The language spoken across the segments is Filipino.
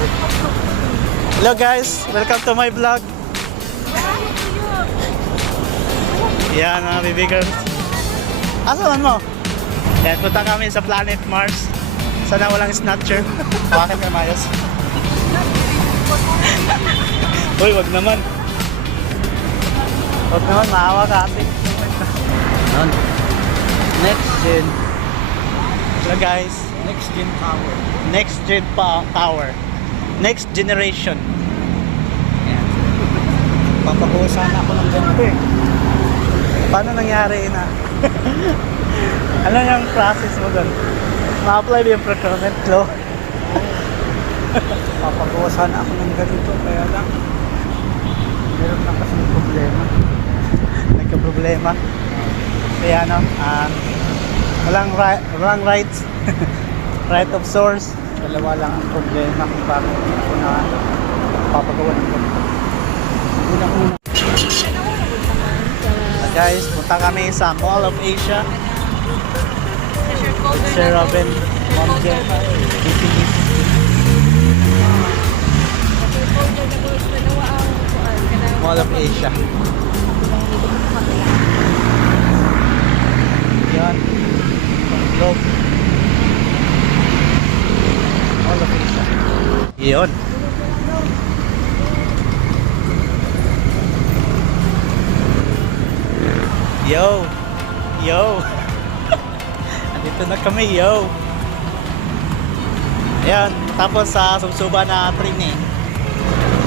Hello guys, welcome to my vlog. Yan mga bibigan. Asan mo? Yan, punta kami sa Planet Mars. Sana walang snatcher. Hawakan ka mayos. Uy, wag naman. Wag naman, maawa ka ate. Next gen. Hello guys. Next gen power. Next gen power. Next generation. Ayan. Papakuha sana ako ng ganito eh. Paano nangyari na? Ano yung process mo doon? Ma-apply ba yung procurement law? Papakuha sana ako ng ganito. Kaya lang, meron na kasi problema. Nagka-problema. Kaya ano, walang rights. Right of source. Dalawa lang ang problema kung bakit hindi ako na papagawa ng ganito. Una-una. Guys, punta kami sa Mall of Asia. Sir Robin, Mom Jen, Bikini. Mall of Asia. Yan. Loob. Mall of Asia. Yun. Yo! Yo! Andito na kami, yo! Ayan, tapos sa Subsuba na training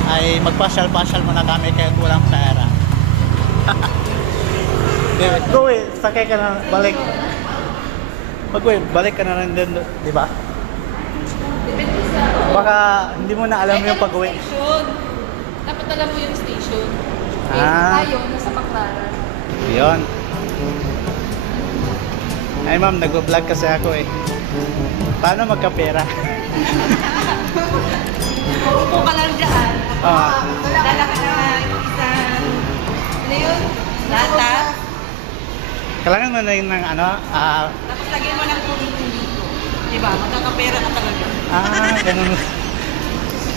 ay magpasyal-pasyal muna kami kahit walang pera. Go eh, sakay ka na, balik. Balik ka na rin din, di ba? Baka hindi mo na alam yung pag-uwi. Station. Dapat alam mo yung station. Tayo, nasa Baclaran. Yun. Ay ma'am, nag-vlog kasi ako eh. Paano magkapera? Upo ka lang dyan. Ah. Dala ka na isang... Ano yun? Lata. Kailangan mo na yung ng ano? Tapos lagyan mo ng tubig dito. Diba? Magkakapera ka talaga. Ganun.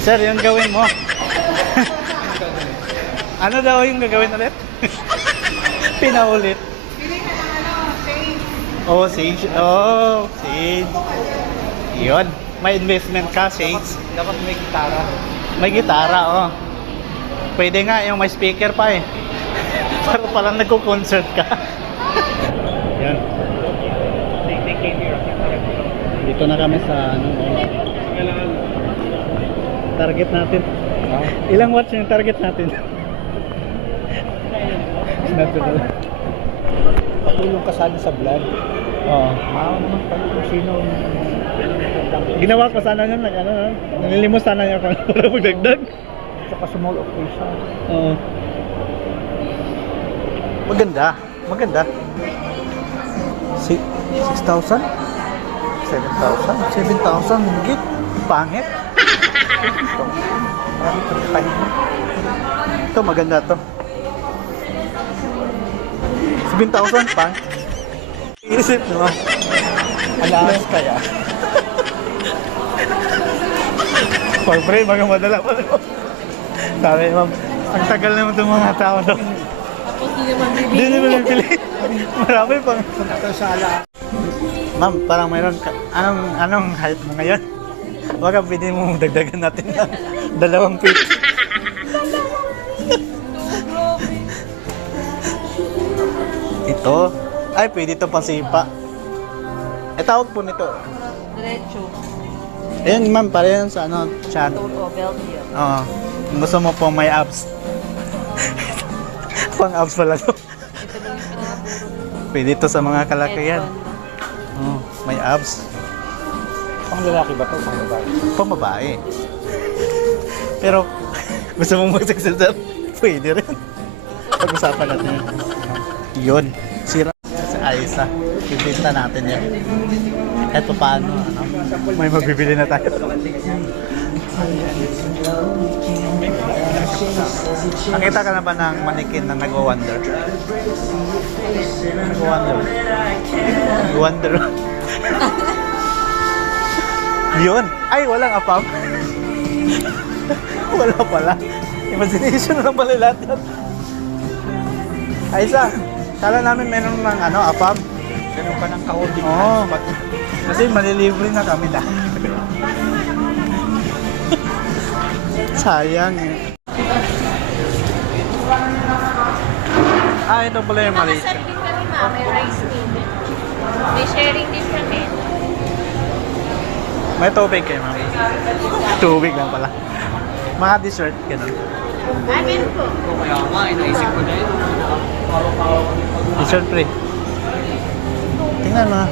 Sir, yung gawin mo. Ano daw yung gagawin ulit? Pinaulit. Pili ka ng ano, sage. Oh, sage. Oh, sage. Yun. May investment ka, sage. Dapat may gitara. May gitara, oh. Pwede nga, yung may speaker pa eh. Para parang nagko-concert ka. Yan. Dito na kami sa ano, target natin. Ilang watts yung target natin? Natural. Patulong ka sana sa vlog. Oo. Maawa naman pala kung sino Ginawa ko sana yun, nalilimos sana niya para magdagdag. Saka sa Mall of Asia. Oo. Maganda. Maganda. 6,000? 7,000? 7,000 ringgit. Pangit. Marami pagkakain mo. Ito maganda to. 7,000 pang. Isip naman. Alas kaya. For free, mga madala pa rin. Sabi ma'am, ang tagal naman itong mga tao daw. Tapos hindi naman Hindi bibili. naman nagpili. Marami pang. Punta sa ala. Ma'am, parang mayroon ka. Anong height mo ngayon? Baka pwede mo dagdagan natin ng 2 feet. Ito. Ay, pwede ito pasipa. Tawag po nito. Diretso. Ayan ma'am, parehan sa ano, chan. Toto, Belgium. Oo. Kung gusto mo po may abs. Pang abs pala to. Pwede ito sa mga kalakihan. Oo, may abs. Pang lalaki ba to? Pang babae? Pang babae. Pero, gusto mong mag-sexy, pwede rin. Pag-usapan natin yun. Yun. Sira sa Aisa. Bibenta natin yan. Kahit pa paano, ano, may magbibili na tayo. Nakita ka na ba ng manikin na nag-wonder? Nag-wonder. Nag-wonder. Yun. Ay, walang apam. Wala pala. Imagination lang pala lahat yan. Aisa, kala namin meron ng AFAM. Ganun pa ng kaholding Oo. hands. Kasi malilibre na kami na. Sayang eh. Ito pala yung maliit. Nakaserve din kami, ma'am. May rice din. May sharing din kami. May tubig kayo, ma'am. Tubig lang pala. Mga dessert, gano'n. Ah, meron po. Kaya nga, inaisip ko na yun. Dessert pre. Tingnan mo.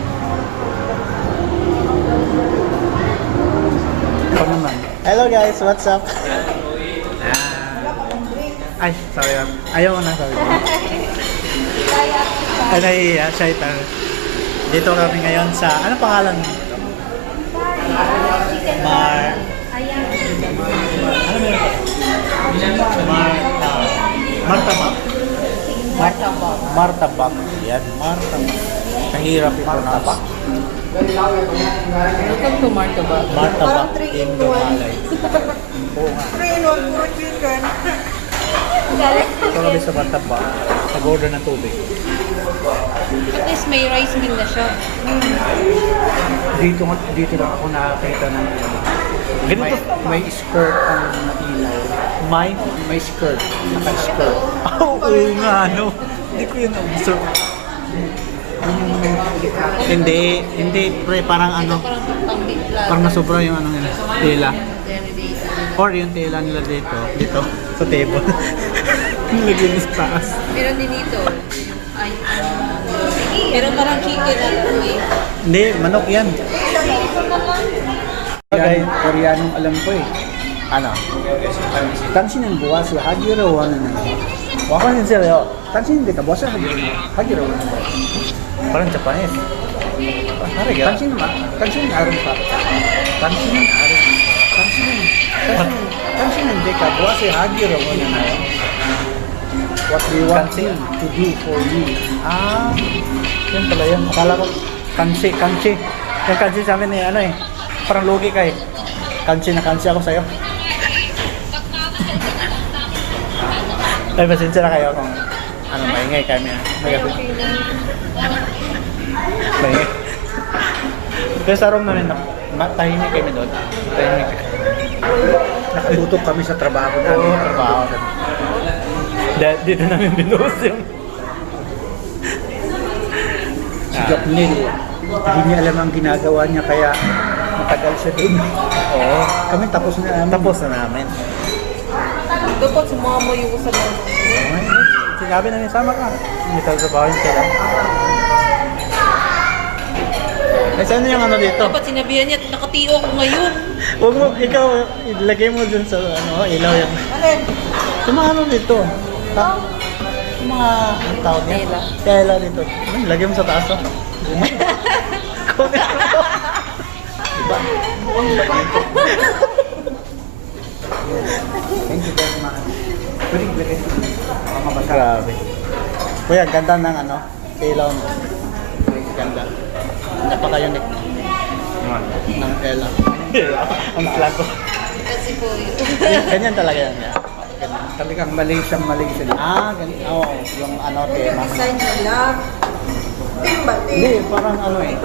Ikaw naman. Hello guys, what's up? Ay, sorry. Ayaw ko na, sorry. Ay, nahihiya, shy tayo. Dito kami ngayon sa, ano pangalan mo? Ano mo yun? Martabak? Martabak. Yan, martabak. Kahirap yung pronounce. Welcome to Martaba. Martabak in Dumalay. Oo nga. Ito kami sa martabak. Pag-order ng tubig. At least may rice din na siya. Dito lang ako nakakita ng Ganito? may skirt ang nailaw. May skirt. Naka-skirt. Oo nga, ano. Hindi ko yun observe. Hindi, pre, parang ano. Parang pang-bigla. Parang nasobra yung ano nila, tela. Or yung tela nila dito, sa table. Nilagyan niya sa taas. Meron din dito. Ay, pero parang chicken na lang eh. Hindi, manok yan. Okay. Koreanong alam ko eh. Ano? 당신은 무엇을 하기로 하느냐? Waka din sila yun. 당신은 무엇을 하기로 하느냐? Parang Japanese. Parang yan. 당신은 아름다. 당신은 내가 무엇을 하기로 하느냐? What do you want Kansi. him to do for you? Ah, yun pala yun. Akala ko, kansi. Yung kansi sa amin eh, ano eh. Parang logi ka eh. Kansi ako sa'yo. Ay, pasensya na kayo kung maingay kami. Maingay. Pero sa room namin, tahimik kami doon. Tahimik. Nakatutok kami sa trabaho Oo, namin. trabaho kami. Dito namin binuhos yung... Si Jacqueline, hindi niya alam ang ginagawa niya kaya matagal siya doon. Oo. Kami tapos na namin. Tapos na namin. Dapat sumama yung kasama. Sinabi namin, sama ka. Hindi tatrabahin sila. Eh, saan yung ano dito? Dapat sinabihan niya, nakatiyo ako ngayon. Huwag mo, ikaw, ilagay mo dun sa ilaw yan. Alin? Yung mga ano dito. Yung mga, ang tawag niya? Tela. Tela dito. Lagay mo sa taas, oh. Kunin mo. Diba? Thank you very much. Pwede ilagay. Grabe. Kuya, ganda ng ano, ilaw mo. Ganda. Napaka-unique. Ng tela. Ang flaco. Kasi po yun. Ganyan talaga yan. Ganyan. Talagang Malaysian. Ganyan. Oo, yung ano, tema. Design nila. Team ba? Team? Hindi, parang ano eh.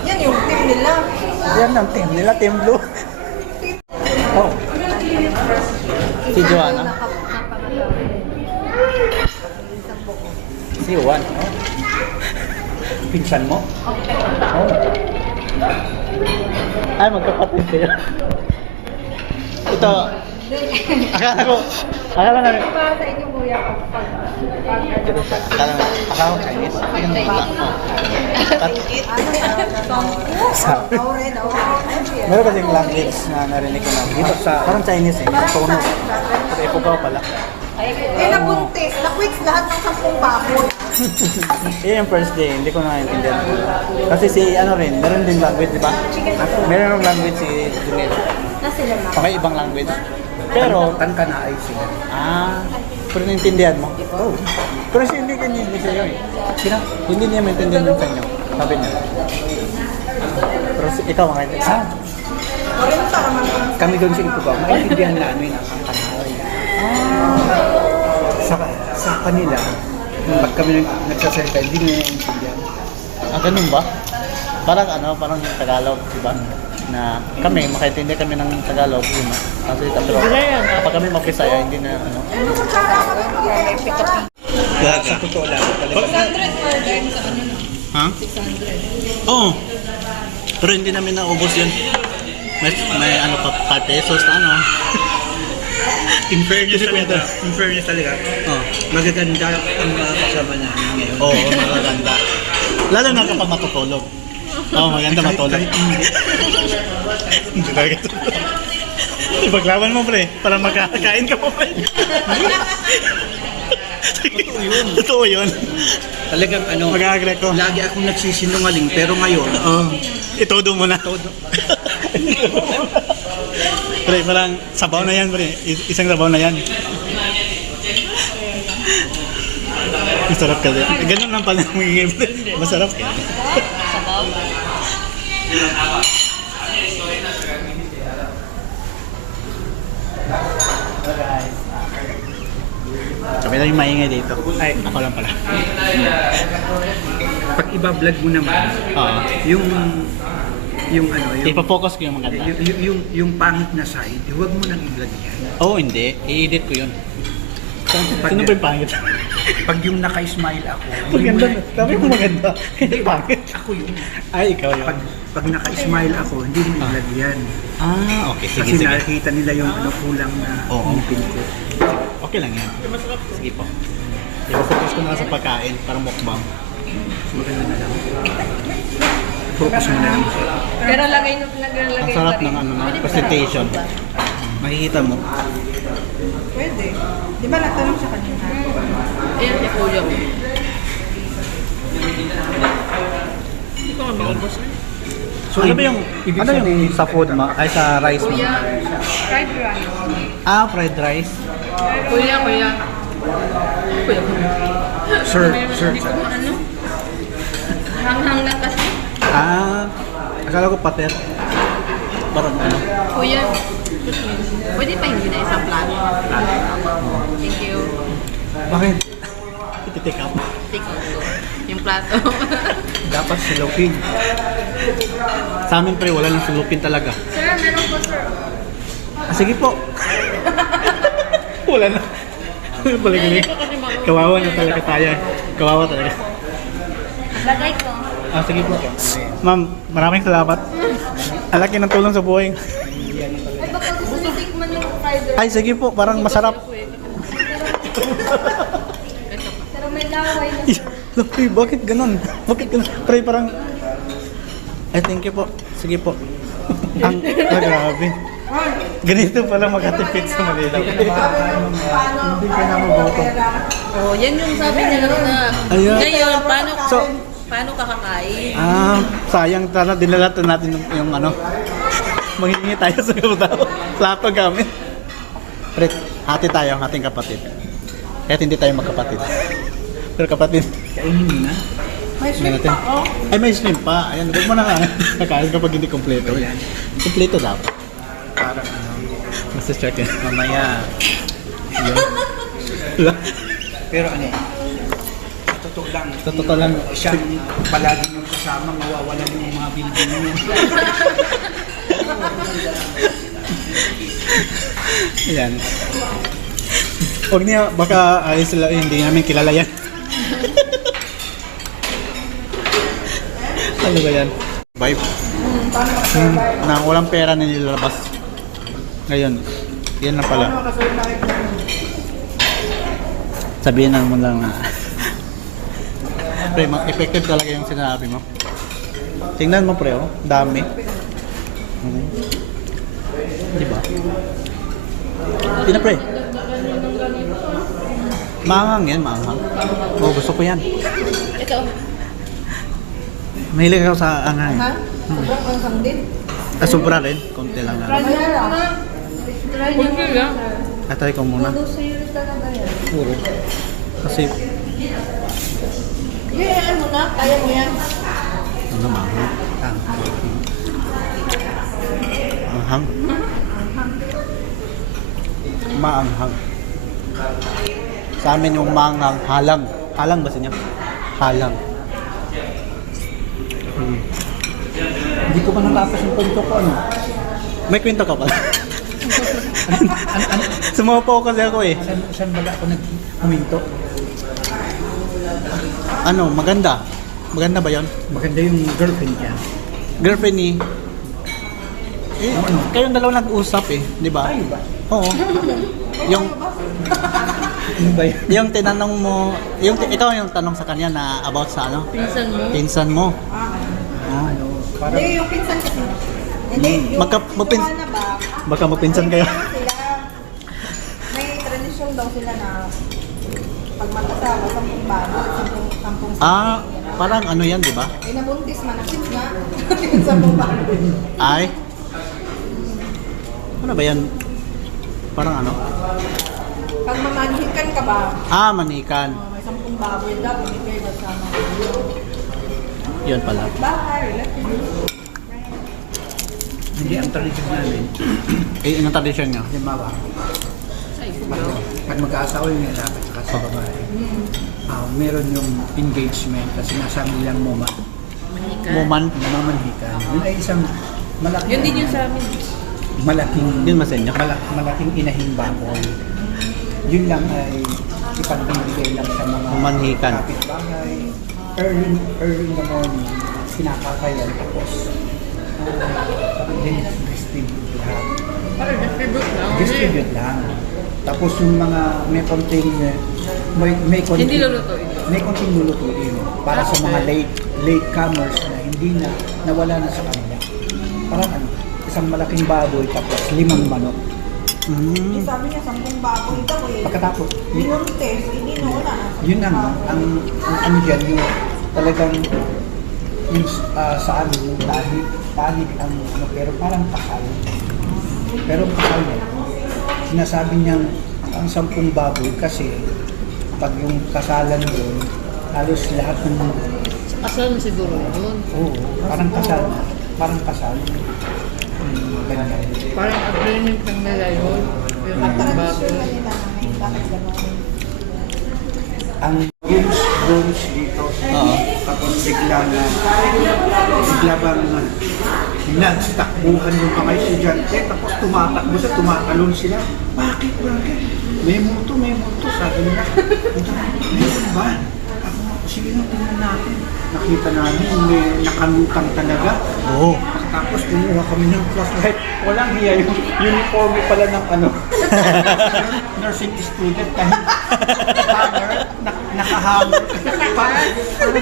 Yan yung team nila. Yan ang team nila, Team Blue. Oh. Si Joanna. Si Juan. Oh. Pinsan mo? Oh. Ay, magkapatid sila. Ito. Akala namin. Para sa inyo, kuya, pag Akala ko Chinese. Ayun lang. Sabi. Meron kasing language na narinig ko na. Dito sa, parang Chinese eh. Tunog. Sa Ifugao pala. eh, nabuntis, nakwits lahat ng 10 baboy. Yun yung first day, hindi ko nakaintindihan. Kasi si ano rin, meron din language, di ba? Meron ng language si Junel. Okay, ibang language. Pero, Tan ka na ay sila. pero naintindihan mo? Oo. Pero siya hindi kanya hindi sa'yo eh. Sino? Hindi niya maintindihan din sa inyo. Sabi niya. Pero ikaw makaintindihan. 40 naman. Kami doon sa Ifugao, maintindihan namin ang Kanaway. Sa kanila, pag kami nagsasalita, hindi nila naiintindihan. Ganun ba? Parang parang Tagalog, di ba? Na kami, makaintindi kami ng Tagalog, yun na. Kasi pero kapag kami mapisa, hindi na ano. Ano sa tsara ko? Sa totoo lang, talaga. 600 per time sa ano na? Ha? 600. Oo. Pero hindi namin naubos yun. May ano pa, 5 pesos na ano. In fairness talaga, Oh. magaganda ang mga kasama namin ngayon. Oo, maganda. Lalo na kapag matutulog. Oo, maganda matulog. Kahit hindi. Hindi talaga tulog. Ipaglaban mo, pre, para makakain ka pa, pre. Totoo yun. Totoo yun. Talagang Mag-agree ko. lagi akong nagsisinungaling, pero ngayon, Itodo mo na. Pre, parang sabaw na yan, pre. Isang sabaw na yan. Masarap ka din. Ganun lang pala magiging, pre. Masarap ka. Sabaw. Kami lang yung maingay dito. Ay, ako lang pala. pag iba-vlog mo naman, Oo. yung Ipa-focus ko yung maganda. yung pangit na side, huwag mo nang i-vlog yan. Oo, hindi. I-edit ko yun. Pag, Sino ba yung pangit? pag yung naka-smile ako, Maganda. Sabi ko hindi mo- maganda. Hindi pangit. Ako yun. Ay, ikaw yun. Pag naka-smile ako, hindi mo i-vlog yan. Okay. Sige, Kasi sige. nakikita nila yung kulang na Oo. ngipin ko. Okay lang yan. Sige po. Ipa-focus ko na lang sa pagkain. Parang mukbang. Maganda na lang. Focus mo na lang. Pero naglalagay Ang sarap ng presentation. Makikita mo. Pwede. Di ba natanong sa kanya? Ayan, si Kuya. Hindi ko nga maubos na. So, ano ba yung, ibig ano yung sabihin- sa food mo? Ay, sa rice mo? Kuya, fried rice. Fried rice. Kuya. Kuya. Sir. Hindi ko ano. Hanghang lang kasi. Akala ko pater. Parang ano. Kuya. Pwede pa hindi na isang plato. Thank you. Bakit? Iti-take up. Take out ko. Yung plato. Dapat silupin. Sa amin pre, wala nang sulupin talaga. Sir, meron po sir. Sige po. Wala na. Balik-balik. Kawawa na talaga tayo. Kawawa talaga. Lagay ko. Sige po. Ma'am, maraming salamat. Alaki ng tulong sa buhay. Ay, baka gusto niyo tikman yung fried rice. Ay, sige po. Parang masarap. Pero may laway na. Lapi, bakit ganun? Bakit ganun? Pre, parang... Ay, thank you po. Sige po. Grabe. Ganito pala makatipid sa Manila. Hindi ka na maboto. Oh, yan yung sabi niya na. Ayun. Ngayon, So, paano kakakain? sayang tala, dinala to natin yung ano. Manghihingi tayo sa plato gamit. Pre, hati tayo, ating kapatid. Kahit hindi tayo magkapatid. Pero kapatid, Kainin mo na. May hindi shrimp natin. pa, oh. Ay, may slim pa. Ayan, huwag mo na nga. Nakain kapag hindi kompleto. Kompleto dapat. Parang Basta check eh. mamaya. Wala. Pero sa totoo lang. Sa totoo lang. Siyang palagi yung kasama, mawawalan yung mga building mo. Ayan. Huwag niya, baka sila, hindi namin kilala yan. Ano ba yan? Vibe. Na walang pera na nilalabas. Ngayon, yan na pala. Sabihin na mo lang na pre, effective talaga yung sinabi mo. Tingnan mo pre, oh. Dami. Diba? Hindi na pre. Maanghang yan, maanghang. Oh, gusto ko yan. Ito. Mahilig ako sa anghang. Ha? Sobrang ansang din. Sobra rin. Konti lang na. Try niyo lang. Try ko muna. Series talaga yan. Puro. Kasi, Ano mo na? Kaya mo yan. ano maanghang. Maanghang. Maanghang. Sa amin yung maanghang, halang. Halang ba sa inyo? Halang. Hindi ko pa natapos yung kwento ko, ano? May kwento ka pa? Sumapaw kasi ako eh. Saan ba ako nag-huminto? Ano, maganda. Maganda ba yon? Maganda yung girlfriend niya. Girlfriend ni... Eh, Ano? kayong dalawa nag-usap eh, di ba? Tayo ba? Oo. Yung Ano ba yun? yung tinanong mo, ikaw yung tanong sa kanya na about sa ano? Pinsan mo? Pinsan mo. Ano? Parang Hindi, yung pinsan kasi. Hindi, yung Magka- na ba? Baka mapinsan kayo. Sila, may tradisyon daw sila na pag mag-asawa, 10 bago, 10 Ah, parang ano yan, di ba? Ay, nabuntis, manakit nga. 10 bago. Ay. Ano ba yan? Parang ano? Pag mamanhikan ka ba, Ah, manikan. may 10 baboy daw, binigay daw sa mga Yun pala. bahay, relative. hindi ang tradisyon namin. Eh, anong tradisyon nyo? Halimbawa, Sa Ifugao. pag mag-aasawa yung lalaki at sa babae, meron yung engagement kasi sinasabi nilang moment. Mahikan. Muman. Namamanhikan. Yun ay isang malaking... Yun din yun sa amin. Malaking... Yun mas inyo. Malaking inahing baboy. Yun lang ay ipagbibigay lang sa mga Manhikan. kapitbahay. Early in the morning, kinakakayan tapos distribute lahat. Parang distribute lang. Distribute lang. Tapos yung mga may konting may konting Hindi lulutuin. may konting lulutuin para sa mga late comers na hindi na nawala na sa kanila. Parang ano, isang malaking baboy tapos 5 manok. Eh, sabi niya, 10 baboy daw eh. Pagkatapos, Binuntis, hindi na wala na. yun ang ano dyan, yung talagang yung sa ano, yung tanig ang ano, pero parang kasal. Pero kasal niya, sinasabi niyang ang 10 baboy kasi pag yung kasalan doon, halos lahat ng Asal mo siguro yun. oo, parang kasal. Parang kasal. Ganyan. Parang agreement ng nila yun. Yung Ang mga tradisyon bago. nila na may bakit gano'n. Ang rooms dito, Oo. tapos bigla bang nagtakbuhan yung mga estudyante, tapos tumatakbo sila, tumatalon sila. Bakit? May multo, sabi nila. Meron ba? Ako, sige na, tingnan natin. Nakita namin, may nakalutang talaga. Oo. Tapos kumuha kami ng flashlight. Walang hiya yung uniform pala ng ano. Nursing student kahit hammer, nakahammer. Parang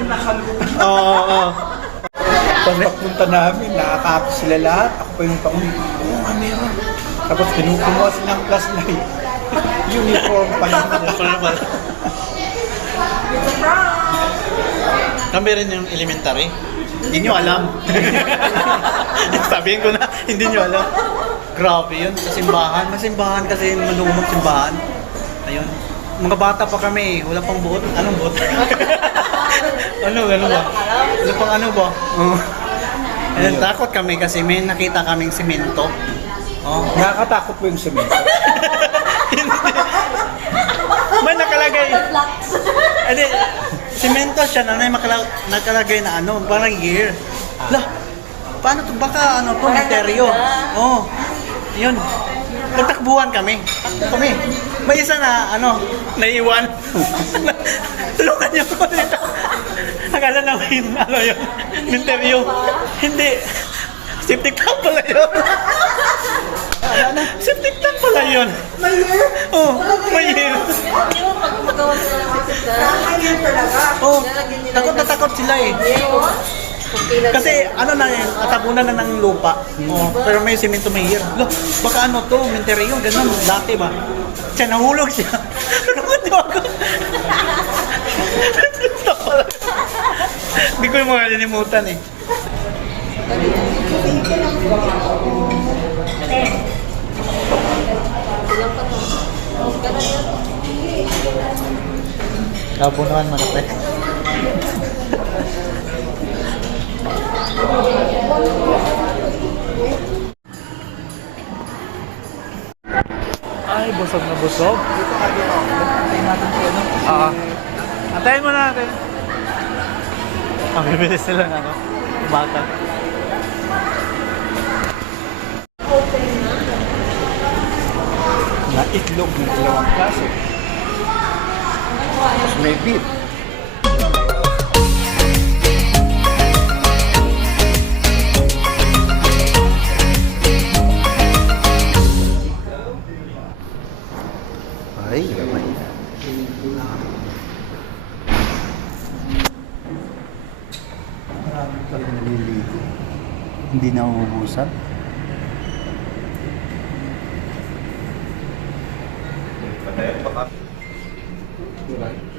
nakalutang. Oo. Pagpunta namin, nakakapos sila lahat. Ako pa yung taong, oo nga meron. Tapos kinukumuha sila ng flashlight. Uniform pala. Kami rin yung elementary. Hindi nyo alam. Sabihin ko na, hindi nyo alam. Grabe yun, sa simbahan. May simbahan kasi manumang simbahan. Ayun. Mga bata pa kami, wala pang buot. Anong buot? ano ba? Wala pang ano ba? Ayun, takot kami kasi may nakita kaming simento. Oh. Nakakatakot po yung semento. May nakalagay. Hindi, simento siya na may nakalagay na ano, parang year. Lah, paano to? Baka ano to, misteryo. Oo. Yun. Nagtakbuhan kami. May isa na, ano, naiwan. Tulungan niyo ko dito. Akala namin, ano yun, misteryo. Hindi. Septic tank pala yun. Septic tank pala yun. May year? Oh, may year. May year talaga. Oh, takot na takot sila eh. Kasi ano na yun, natabunan na ng lupa. Oh, pero may semento may year. Look, baka ano to, menteryo, ganun, dati ba? Siya nahulog siya. Tulungan niyo ako. Hindi ko yung mga linimutan eh. Kapunuan manapit. Ay, busog na busog. Dito ka, dito. Antayin natin si ano. Oo. Antayin mo na natin. Ang bibilis sila ng ano, bata. Na itlog ng dalawang klase. Tapos may beef. Ay, gamay. Marami talaga naliligo. Hindi na uubusan. Diba?